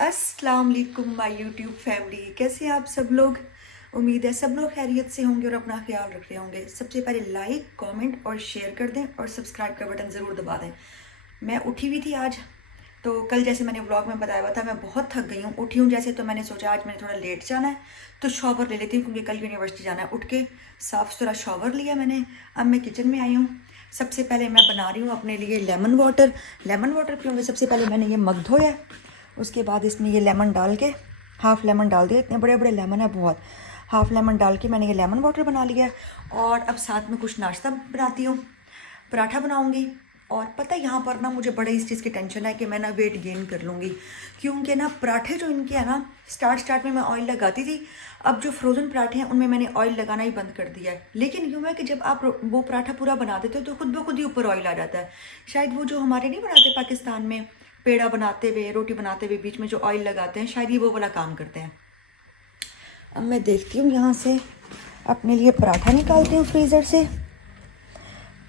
अस्सलाम वालेकुम my YouTube family, कैसे हैं आप सब लोग। उम्मीद है सब लोग खैरियत से होंगे और अपना ख्याल रख रहे होंगे। सबसे पहले लाइक कमेंट और शेयर कर दें और सब्सक्राइब का बटन ज़रूर दबा दें। मैं उठी हुई थी आज, तो कल जैसे मैंने व्लॉग में बताया हुआ था मैं बहुत थक गई हूँ। उठी हूँ जैसे, तो मैंने सोचा आज मैंने थोड़ा लेट जाना है तो शॉवर ले लेती हूँ क्योंकि कल यूनिवर्सिटी जाना है। उठ के साफ़ सुथरा शॉवर लिया मैंने। अब मैं किचन में आई हूँ। सबसे पहले मैं बना रही हूँ अपने लिए लेमन वाटर। लेमन वाटर पीऊँगी। सबसे पहले मैंने ये मग धोया, उसके बाद इसमें ये लेमन डाल के, हाफ़ लेमन डाल दिया। इतने बड़े बड़े लेमन है बहुत। हाफ़ लेमन डाल के मैंने ये लेमन वाटर बना लिया। और अब साथ में कुछ नाश्ता बनाती हूँ, पराठा बनाऊँगी। और पता है यहाँ पर ना मुझे बड़े इस चीज़ की टेंशन है कि मैं ना वेट गेन कर लूँगी, क्योंकि ना पराठे जो इनके हैं ना, स्टार्ट में मैं ऑयल लगाती थी। अब जो फ्रोज़न पराठे हैं उनमें मैंने ऑयल लगाना ही बंद कर दिया है। लेकिन यूँ है कि जब आप वो पराठा पूरा बना देते हो तो खुद ब खुद ही ऊपर ऑयल आ जाता है। शायद वो जो हमारे नहीं बनाते पाकिस्तान में, पेड़ा बनाते हुए, रोटी बनाते हुए बीच में जो ऑयल लगाते हैं, शायद ये वो वाला काम करते हैं। अब मैं देखती हूँ यहाँ से अपने लिए पराठा निकालती हूँ फ्रीज़र से।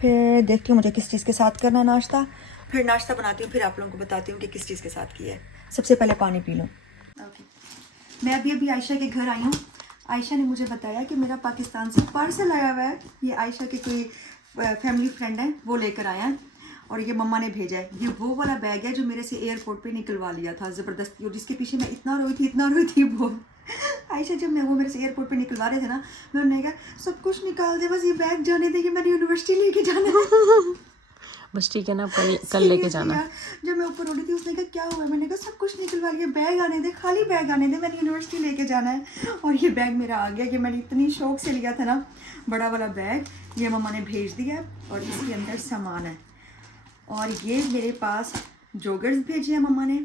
फिर देखती हूँ मुझे किस चीज़ के साथ करना है नाश्ता। फिर नाश्ता बनाती हूँ, फिर आप लोगों को बताती हूँ कि किस चीज़ के साथ किया है। सबसे पहले पानी पी लूँ। ओके, मैं अभी आयशा के घर आई हूँ। आयशा ने मुझे बताया कि मेरा पाकिस्तान से पार्सल आया हुआ है। ये आयशा के कोई फैमिली फ्रेंड हैं, वो लेकर आए हैं और ये मम्मा ने भेजा है। ये वो वाला बैग है जो मेरे से एयरपोर्ट पे निकलवा लिया था ज़बरदस्ती, और जिसके पीछे मैं इतना रोई थी वो। आयशा जब मैं वो मेरे से एयरपोर्ट पे निकलवा रहे थे ना, मैं उन्होंने कहा सब कुछ निकाल दे, बस ये बैग जाने दे कि मैंने यूनिवर्सिटी लेके जाना है। बस ठीक है ना, कल लेके जाना। यार जब मैं ऊपर उड़ी थी उसने कहा क्या हुआ, मैंने कहा सब कुछ निकलवा लिया, बैग आने दे, खाली बैग आने दे, मैंने यूनिवर्सिटी लेके जाना है। और ये बैग मेरा आ गया कि मैंने इतनी शौक से लिया था ना, बड़ा वाला बैग। ये मम्मा ने भेज दिया और इसके अंदर सामान है। और ये मेरे पास जोगर्स भेजे हैं मम्मा ने।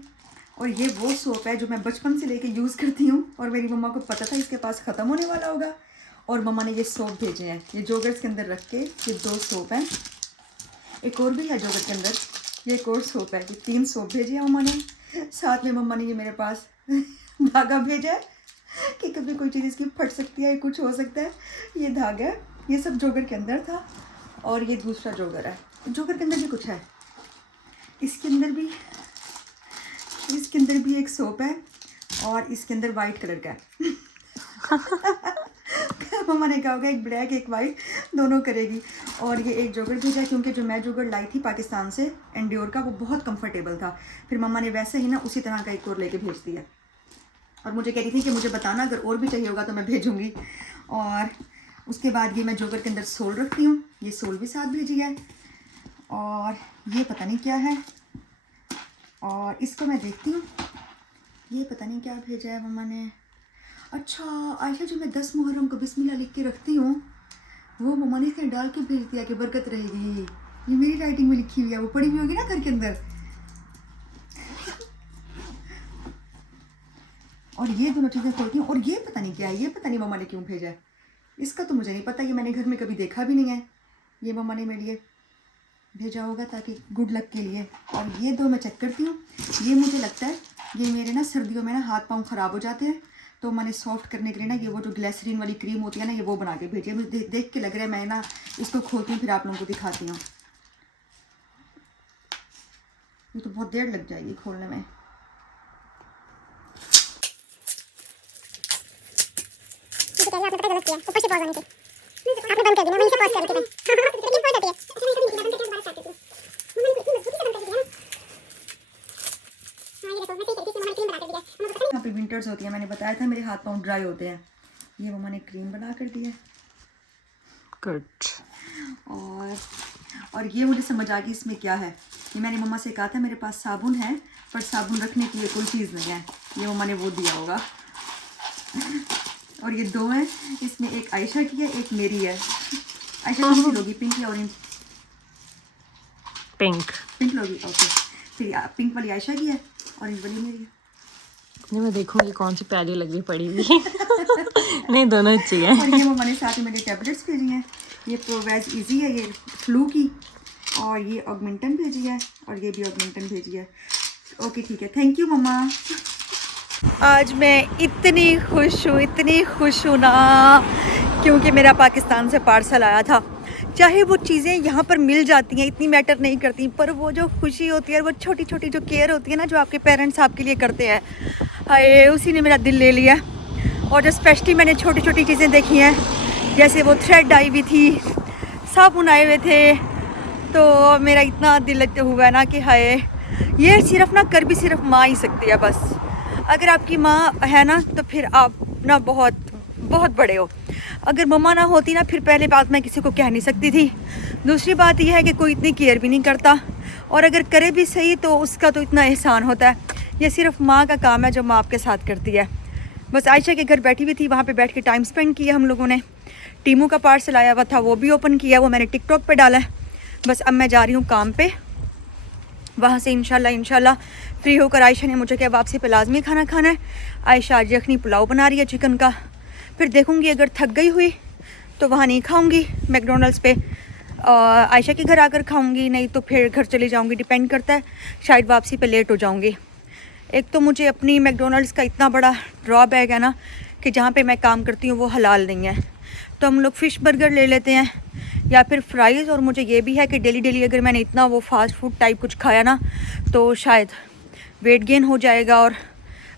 और ये वो सोप है जो मैं बचपन से लेके यूज़ करती हूँ, और मेरी मम्मा को पता था इसके पास ख़त्म होने वाला होगा, और मम्मा ने ये सोप भेजे हैं। ये जोगर्स के अंदर रख के ये 2 सोप हैं, एक और भी है जोगर्स के अंदर, ये एक और सोप है। ये 3 सोप भेजे हैं मम्मा ने। साथ में मम्मा ने ये मेरे पास धागा भेजा है कि कभी कोई चीज़ इसकी फट सकती है, कुछ हो सकता है। ये धागा है, ये सब जोगर के अंदर था। और ये दूसरा जोगर है, जोगर के अंदर भी कुछ है। इसके अंदर भी एक सोप है, और इसके अंदर वाइट कलर का है। मम्मा ने कहा होगा एक ब्लैक एक वाइट दोनों करेगी। और ये एक जोगर भेजा क्योंकि जो मैं जोगर लाई थी पाकिस्तान से एंड्योर का, वो बहुत कंफर्टेबल था। फिर मम्मा ने वैसे ही ना उसी तरह का एक और लेके भेज दिया। और मुझे कह रही थी कि मुझे बताना अगर और भी चाहिए होगा तो मैं भेजूँगी। और उसके बाद ये मैं जोगर के अंदर सोल रखती हूँ, ये सोल भी साथ भेजी है। और ये पता नहीं क्या है, और इसको मैं देखती हूँ, ये पता नहीं क्या भेजा है मम्मा ने। अच्छा आयशा, जो मैं 10 मुहर्रम को बिस्मिल्लाह लिख के रखती हूँ, वो मम्मा ने इसमें डाल के भेज दिया कि बरकत रहेगी। ये मेरी राइटिंग में लिखी हुई है, वो पड़ी हुई होगी ना घर के अंदर। और ये दोनों चीज़ें खोलती हूँ। और ये पता नहीं क्या है, ये पता नहीं मम्मा ने क्यों भेजा है, इसका तो मुझे नहीं पता, ये मैंने घर में कभी देखा भी नहीं है। ये मम्मा ने मेरे लिए भेजा होगा ताकि गुड लक के लिए। और ये 2 मैं चेक करती हूँ। ये मुझे लगता है ये मेरे ना सर्दियों में ना हाथ पाँव ख़राब हो जाते हैं, तो मैंने सॉफ्ट करने के लिए ना ये वो जो ग्लिसरीन वाली क्रीम होती है ना, ये वो बना के भेजी है। मुझे देख के लग रहा है, मैं ना इसको खोलती हूँ फिर आप लोगों को दिखाती हूँ। ये तो बहुत देर लग जाएगी खोलने में। आपने पता गलत किया, ऊपर से पॉज होनी थी, आपने बंद कर दी ना, वहीं से पॉज कर रही थी लेकिन पॉज होती है। यहाँ पे विंटर्स होती है, मैंने बताया था मेरे हाथ पाँव ड्राई होते हैं। ये मम्मा ने क्रीम बना कर दी है। गुड। और ये मुझे समझ आ गई इसमें क्या है। ये मैंने मम्मा से कहा था मेरे पास साबुन है, पर साबुन रखने के लिए कोई चीज़ नहीं है। ये मम्मा ने वो दिया होगा। और ये 2 हैं, इसमें एक आयशा की है, एक मेरी है। आयशा कौन सी लोगी, पिंक या ऑरेंज? पिंक लोगी, ओके। फिर पिंक वाली आयशा की है, ऑरेंज वाली मेरी है। नहीं, मैं देखूंगी कौन सी प्यारी लग रही पड़ी हुई। नहीं, दोनों अच्छी है। और ये मम्मा ने साथ में मेरे टैबलेट्स भेजी हैं। ये प्रोवैज इजी है, ये फ्लू की। और ये ऑगमेंटन भेजी है, और ये भी ऑगमेंटन भेजी है। ओके ठीक है, थैंक यू मम्मा। आज मैं इतनी खुश हूँ ना, क्योंकि मेरा पाकिस्तान से पार्सल आया था। चाहे वो चीज़ें यहाँ पर मिल जाती हैं इतनी मैटर नहीं करती, पर वो जो खुशी होती है, वो छोटी छोटी जो केयर होती है ना, जो आपके पेरेंट्स आपके लिए करते हैं, हाय उसी ने मेरा दिल ले लिया। और जो स्पेशली मैंने छोटी छोटी चीज़ें देखी हैं, जैसे वो थ्रेड आई हुई थी, साबुन आए हुए थे, तो मेरा इतना दिल हुआ ना कि हाय ये सिर्फ ना कर भी सिर्फ माँ ही सकती है बस। अगर आपकी माँ है ना तो फिर आप ना बहुत बहुत बड़े हो। अगर मम्मा ना होती ना, फिर पहले बात मैं किसी को कह नहीं सकती थी। दूसरी बात यह है कि कोई इतनी केयर भी नहीं करता, और अगर करे भी सही तो उसका तो इतना एहसान होता है। ये सिर्फ माँ का काम है जो माँ आपके साथ करती है। बस आयशा के घर बैठी हुई थी, वहाँ पे बैठ के टाइम स्पेंड किया हम लोगों ने। टीमू का पार्सल आया हुआ था, वो भी ओपन किया, वो मैंने टिकटॉक पे डाला है। बस अब मैं जा रही हूँ काम पे, वहाँ से इंशाल्लाह फ्री होकर आयशा ने मुझे कहा वापसी पे लाजमी खाना खाना है। आयशा आज यखनी पुलाव बना रही है चिकन का। फिर देखूँगी अगर थक गई हुई तो वहाँ नहीं खाऊँगी मैकडोनल्ड्स पे, आयशा के घर आकर खाऊँगी, नहीं तो फिर घर चली जाऊँगी, डिपेंड करता है, शायद वापसी पे लेट हो जाऊँगी। एक तो मुझे अपनी मैकडोनल्ड्स का इतना बड़ा ड्रॉबैक है ना कि जहाँ पे मैं काम करती हूँ वो हलाल नहीं है, तो हम लोग फ़िश बर्गर ले लेते हैं या फिर फ्राइज़। और मुझे ये भी है कि डेली अगर मैंने इतना वो फास्ट फूड टाइप कुछ खाया ना तो शायद वेट गेन हो जाएगा और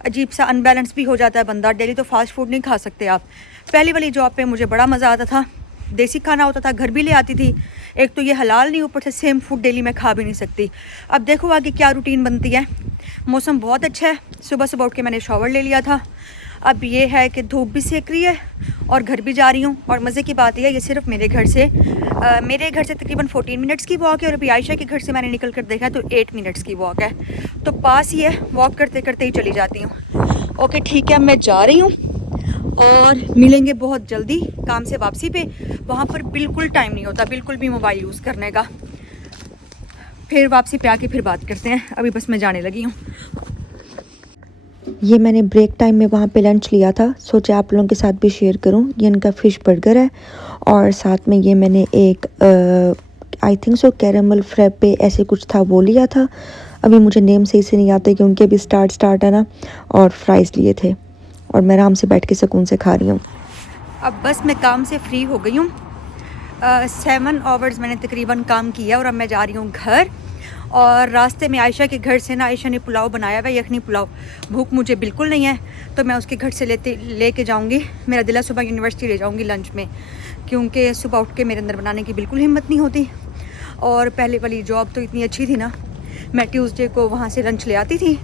अजीब सा अनबैलेंस भी हो जाता है बंदा। डेली तो फास्ट फूड नहीं खा सकते आप। पहली वाली जॉब पे मुझे बड़ा मज़ा आता था, देसी खाना होता था, घर भी ले आती थी। एक तो ये हलाल नहीं, ऊपर से सेम फूड डेली मैं खा भी नहीं सकती। अब देखो आगे क्या रूटीन बनती है। मौसम बहुत अच्छा है, सुबह उठ के मैंने शॉवर ले लिया था। अब ये है कि धूप भी सेक रही है और घर भी जा रही हूँ। और मज़े की बात यह है, ये सिर्फ मेरे घर से तकरीबन 14 मिनट्स की वॉक है, और अभी आयशा के घर से मैंने निकल कर देखा तो 8 मिनट्स की वॉक है, तो पास ही है, वॉक करते करते ही चली जाती हूँ। ओके ठीक है, मैं जा रही हूँ और मिलेंगे बहुत जल्दी काम से वापसी पे। वहाँ पर बिल्कुल टाइम नहीं होता, बिल्कुल भी मोबाइल यूज़ करने का। फिर वापसी पे आके फिर बात करते हैं, अभी बस मैं जाने लगी हूँ। ये मैंने ब्रेक टाइम में वहाँ पे लंच लिया था, सोचा आप लोगों के साथ भी शेयर करूँ। ये इनका फ़िश बर्गर है और साथ में ये मैंने एक I think so caramel frappe ऐसे कुछ था वो लिया था। अभी मुझे नेम सही से नहीं आते क्योंकि अभी स्टार्ट है ना, और फ्राइज़ लिए थे और मैं आराम से बैठ के सुकून से खा रही हूँ। अब बस मैं काम से फ्री हो गई हूँ। 7 आवर्स मैंने तकरीबन काम किया और अब मैं जा रही हूँ घर। और रास्ते में आयशा के घर से ना, आयशा ने पुलाव बनाया हुआ है, यखनी पुलाव। भूख मुझे बिल्कुल नहीं है, तो मैं उसके घर से लेके जाऊंगी। मेरा दिल है सुबह यूनिवर्सिटी ले जाऊंगी लंच में, क्योंकि सुबह उठ के मेरे अंदर बनाने की बिल्कुल हिम्मत नहीं होती। और पहले वाली जॉब तो इतनी अच्छी थी ना, मैं ट्यूसडे को वहाँ से लंच ले आती थी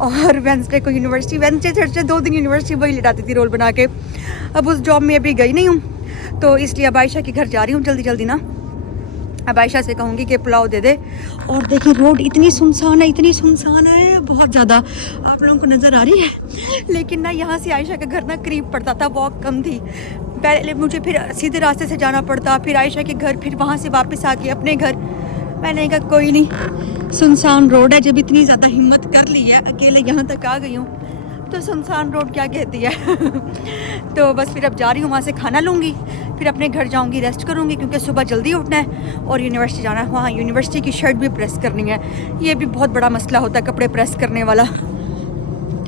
और वेंसडे को यूनिवर्सिटी, वेंसडे थर्सडे 2 दिन यूनिवर्सिटी वही ले आती थी रोल बना के। अब उस जॉब में अभी गई नहीं हूँ, तो इसलिए अब आयशा के घर जा रही हूँ जल्दी ना। अब आयशा से कहूँगी कि पुलाव दे दे। और देखिए रोड इतनी सुनसान है बहुत ज़्यादा, आप लोगों को नज़र आ रही है। लेकिन ना यहाँ से आयशा का घर ना करीब पड़ता था, वॉक कम थी। पहले मुझे फिर सीधे रास्ते से जाना पड़ता, फिर आयशा के घर, फिर वहाँ से वापस आके अपने घर। मैंने कहा कोई नहीं, सुनसान रोड है, जब इतनी ज़्यादा हिम्मत कर ली है, अकेले यहाँ तक आ गई हूँ तो सुनसान रोड क्या कहती है। तो बस फिर अब जा रही हूँ, वहाँ से खाना लूँगी, फिर अपने घर जाऊँगी, रेस्ट करूँगी, क्योंकि सुबह जल्दी उठना है और यूनिवर्सिटी जाना है। वहाँ यूनिवर्सिटी की शर्ट भी प्रेस करनी है, ये भी बहुत बड़ा मसला होता है कपड़े प्रेस करने वाला।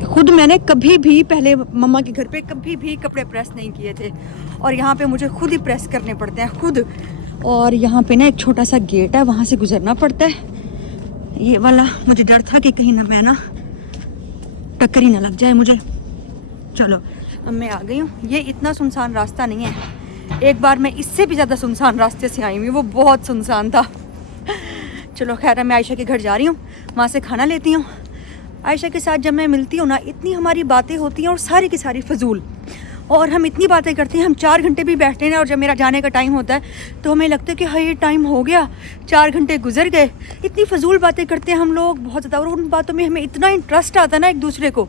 खुद मैंने कभी भी पहले मम्मा के घर पे कभी भी कपड़े प्रेस नहीं किए थे, और यहाँ पे मुझे खुद ही प्रेस करने पड़ते हैं, खुद। और यहाँ पे ना एक छोटा सा गेट है, वहाँ से गुजरना पड़ता है, ये वाला। मुझे डर था कि कहीं ना मैं ना टक्कर ही ना लग जाए मुझे। चलो अब मैं आ गई हूँ। ये इतना सुनसान रास्ता नहीं है, एक बार मैं इससे भी ज़्यादा सुनसान रास्ते से आई हुई, वो बहुत सुनसान था। चलो खैर, मैं आयशा के घर जा रही हूँ, वहाँ से खाना लेती हूँ। आयशा के साथ जब मैं मिलती हूँ ना, इतनी हमारी बातें होती हैं और सारी की सारी फजूल, और हम इतनी बातें करते हैं, हम 4 घंटे भी बैठते हैं। और जब मेरा जाने का टाइम होता है तो हमें लगता है कि हाँ ये टाइम हो गया, 4 घंटे गुजर गए। इतनी फजूल बातें करते हैं हम लोग बहुत ज़्यादा, और उन बातों में हमें इतना इंटरेस्ट आता है ना एक दूसरे को,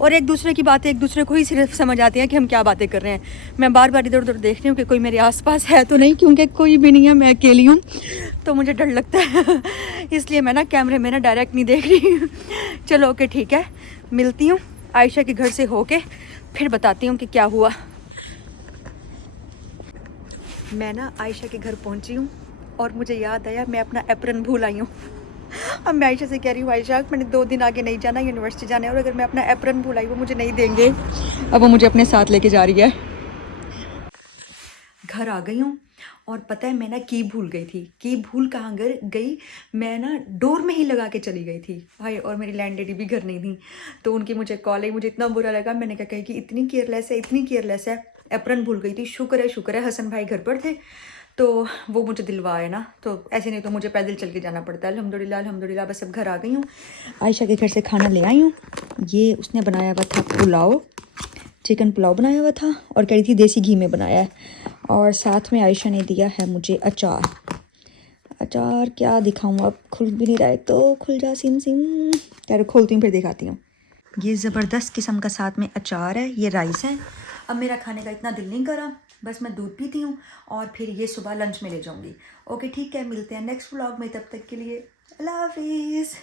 और एक दूसरे की बातें एक दूसरे को ही सिर्फ समझ आती हैं कि हम क्या बातें कर रहे हैं। मैं बार बार इधर उधर देख रही हूँ कि कोई मेरे आसपास है तो नहीं, क्योंकि कोई भी नहीं है, मैं अकेली हूँ, तो मुझे डर लगता है। इसलिए मैं ना कैमरे में ना डायरेक्ट नहीं देख रही। चलो ओके ठीक है, मिलती हूँ आयशा के घर से होके, फिर बताती हूँ कि क्या हुआ। मैं ना आयशा के घर पहुँची हूँ और मुझे याद आया मैं अपना एप्रन भूल आई हूँ। अब मैं आयशा से कह रही हूँ, आयशा मैंने 2 दिन आगे नहीं जाना, यूनिवर्सिटी जाना है, और अगर मैं अपना एप्रन भूल आई वो मुझे नहीं देंगे। अब वो मुझे अपने साथ लेके जा रही है। घर आ गई हूँ और पता है मैं ना की भूल गई थी। की भूल कहाँ गई, मैं ना डोर में ही लगा के चली गई थी भाई, और मेरी लैंड लेडी भी घर नहीं थी। तो उनकी मुझे कॉल आई, मुझे इतना बुरा लगा। मैंने कहा कि इतनी केयरलेस है, एप्रन भूल गई थी। शुक्र है हसन भाई घर पर थे तो वो मुझे दिलवाए ना, तो ऐसे नहीं तो मुझे पैदल चल के जाना पड़ता है। अल्हम्दुलिल्लाह बस अब घर आ गई हूँ। आयशा के घर से खाना ले आई हूँ। ये उसने बनाया हुआ था पुलाव, चिकन पुलाव बनाया हुआ था, और कह रही थी देसी घी में बनाया है। और साथ में आयशा ने दिया है मुझे अचार। अचार क्या दिखाऊँ, अब खुल भी नहीं रहा है तो खुल जा सिम क्या खोलती हूँ फिर दिखाती हूँ। ये ज़बरदस्त किस्म का साथ में अचार है, ये राइस है। अब मेरा खाने का इतना दिल नहीं करा, बस मैं दूध पीती हूँ और फिर ये सुबह लंच में ले जाऊँगी। ओके ठीक है, मिलते हैं नेक्स्ट व्लॉग में, तब तक के लिए अल्लाह हाफिज़।